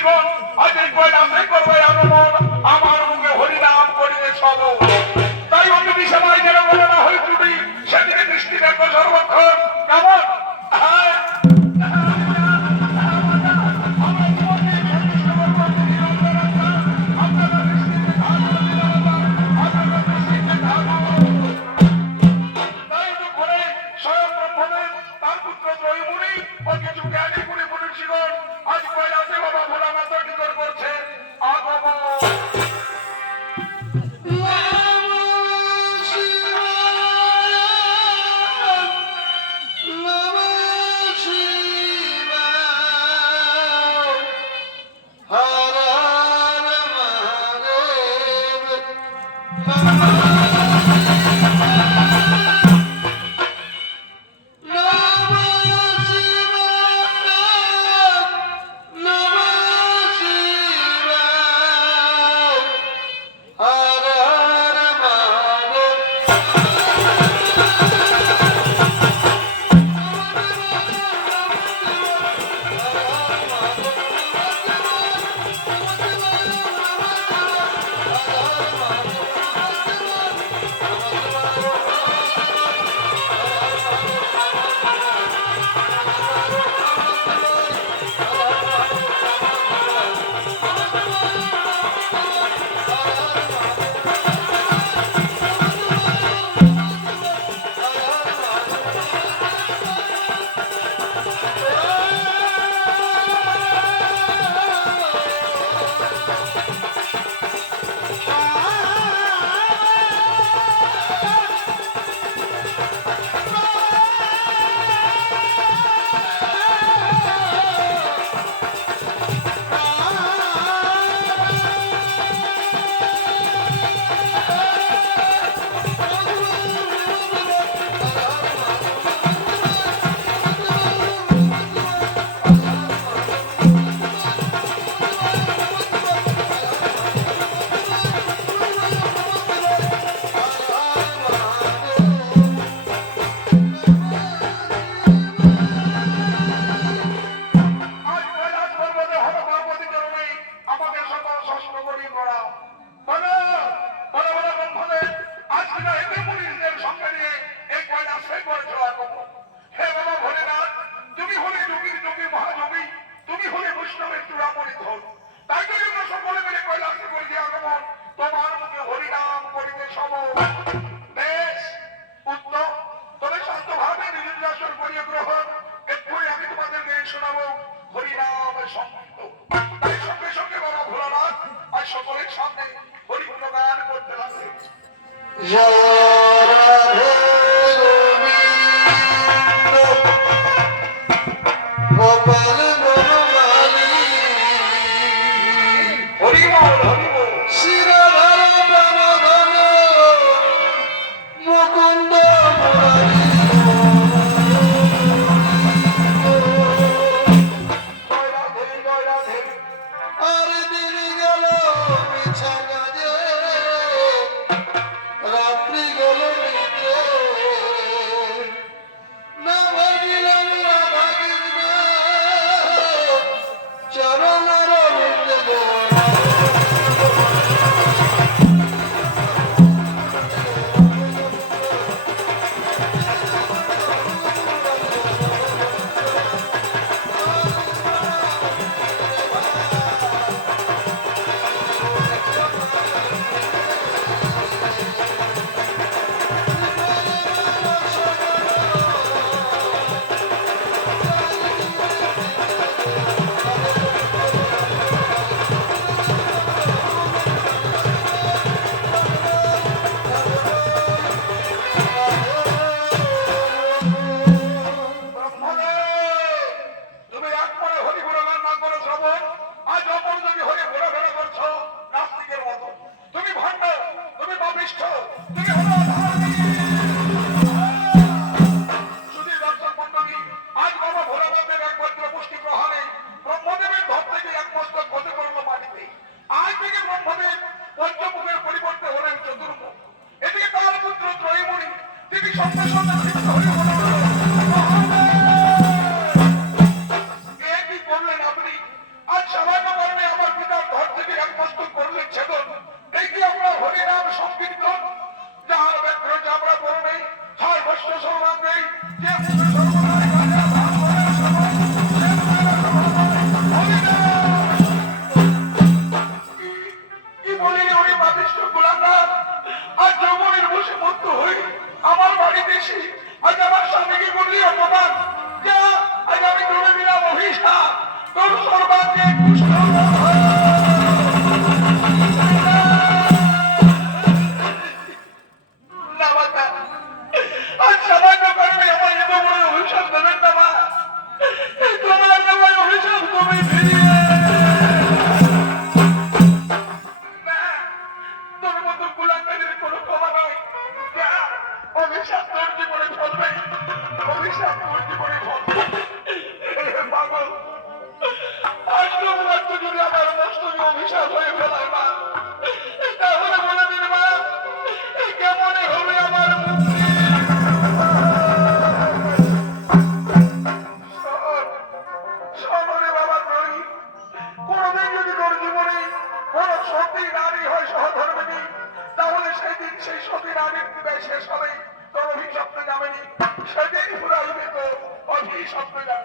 ঋষিগণ আজ এই কৈলাসে করবে আগমন, আমার মুখে হরিনাম করিবে সব। তাই আমি দিশামায় যেন বলে না হই ত্রুটি, সেদিকে দৃষ্টি রাখবো সর্বক্ষণ। কেমন? হ্যাঁ, আজ কৈলাসে বাবা ভোলানাথ নিকট করছে আগমন। সকলের সামনে হরিগুণ গান করতে লাগছে। তোর সর্বাঙ্গে কুষ্ঠ না বাবা, আজ সামান্য কারণে আমার এত বড় অভিশাপ দেবেন না মা। তোমার আমার অভিশাপ তুমি ফিরিয়ে না, তোর মতো কুলাঙ্গারের কোনো ক্ষমা নয়। যা, অভিশাপ তোর জীবনে ফলবে, অভিশাপ তোর জীবনে ফলবে। পাগল, আজ তোমার তো যদি আমার মস্তকে অভিশাপ হয়ে ফেলায় মা, তাহলে বলে দিন মা, কেমনে হবে আমার মুক্তি। শোনে বাবা তোরই, কোনদিন যদি তোর জীবনে কোন সতী নারী হয় সহধর্মিনী, তাহলে সেই দিন সেই সতী নারীর বিদায় শেষ হবে, তোর অভিশপ্ত যাবেনি, সেদিন ফুরাইবে তো অভিশপ্ত যাবে।